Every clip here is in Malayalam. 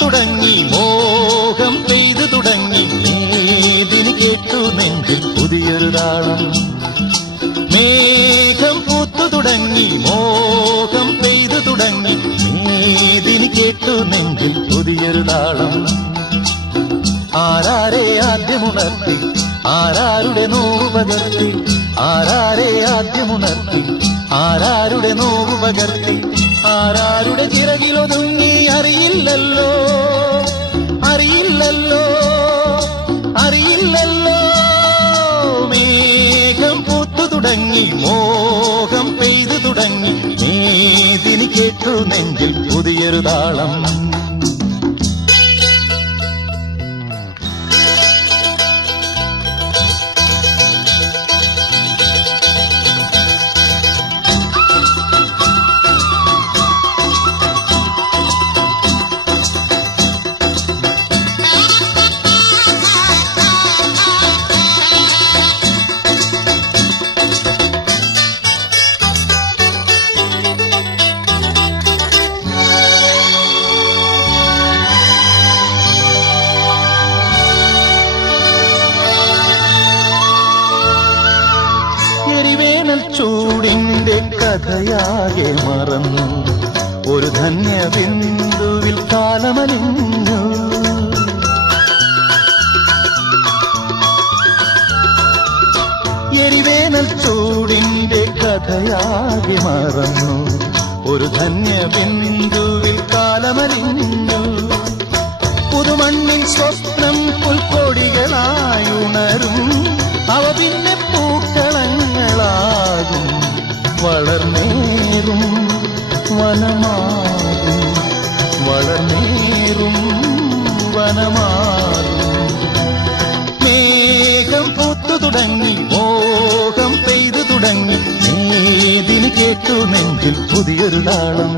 തുടങ്ങി മോഹം പെയ്തു തുടങ്ങി മേദിനി കേട്ടു നെഞ്ചിൽ പുതിയൊരു താളം. മേഘം പൂത്തു തുടങ്ങി മോഹം പെയ്തു തുടങ്ങി മേദിനി കേട്ടു നെഞ്ചിൽ പുതിയൊരു താളം. ആരാരെ ആദ്യമുണർത്തി ആരാരുടെ നോവ് പകർത്തി, ആരാരെ ആദ്യമുണർത്തി ആരാരുടെ നോവ് പകർത്തി, ആരാരുടെ ചിറകിലൊതുങ്ങി അറിയില്ലല്ലോ അറിയില്ലല്ലോ അറിയില്ലല്ലോ. മേഘം പൂത്തു തുടങ്ങി മോഹം പെയ്തു തുടങ്ങി മേദിനി കേട്ടു നെഞ്ചിൽ പുതിയൊരു താളം. ചൂടിന്റെ കഥയാകെ മറന്നു ഒരു ധന്യ ബിന്ദുവിൽ കാലമലിഞ്ഞു. എരിവേനൽ ചൂടിന്റെ കഥയാകെ മറന്നു ഒരു ധന്യ ബിന്ദുവിൽ കാലമലിഞ്ഞു. പുതുമണ്ണിൻ സ്വപ്നം പുൽക്കൊടികളായുണരും അവ പിന്നെ പൂക്കളങ്ങളാകും. വളർന്നേറും വനമാകും വളർന്നേറും വനമാകും. മേഘം പൂത്തു തുടങ്ങി മോഹം പെയ്തു തുടങ്ങി മേദിനി കേട്ടു നെഞ്ചിൽ പുതിയൊരു താളം.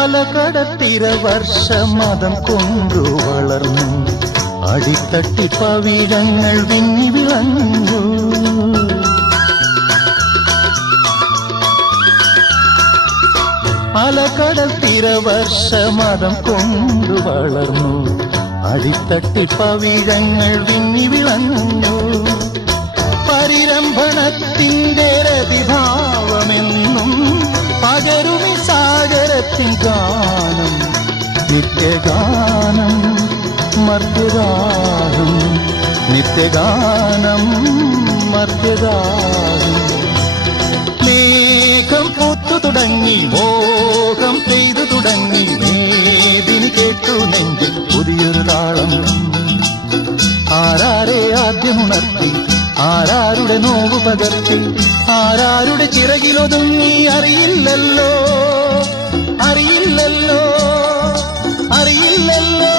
അലകടത്തിര വർഷമതം കൊണ്ടു വളർന്നു അടിത്തട്ടി പവിഴങ്ങൾ വിങ്ങി വിളഞ്ഞു. അലകടത്തിര വർഷമതം കൊണ്ടു വളർന്നു അടിത്തട്ടി പവിഴങ്ങൾ വിങ്ങി വിളഞ്ഞു. പരിരംഭണത്തിന്റെ രതിഭാവമെന്നും പകരുമി സാഗരത്തിൻ ഗാനം നിത്യഗാനം മർത്യഗാനം നിത്യഗാനം മർത്യഗാനം. മേഘം പൂത്തു തുടങ്ങി മോഹം പെയ്തു തുടങ്ങി മേദിനി കേട്ടു നെഞ്ചിൽ പുതിയൊരു താളം. ആരാരെ ആദ്യമുണർത്തി ആരാരുടെ നോവ് പകർത്തി, ആരാരുടെ ചിറകിലൊതുങ്ങി അറിയില്ലല്ലോ അറിയില്ലല്ലോ അറിയില്ലല്ലോ.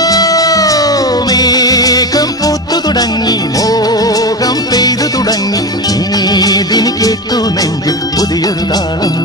മേഘം പൂത്തു തുടങ്ങി മോഹം പെയ്തു തുടങ്ങി മേദിനി കേട്ടു നെഞ്ചിൽ പുതിയൊരു താളം.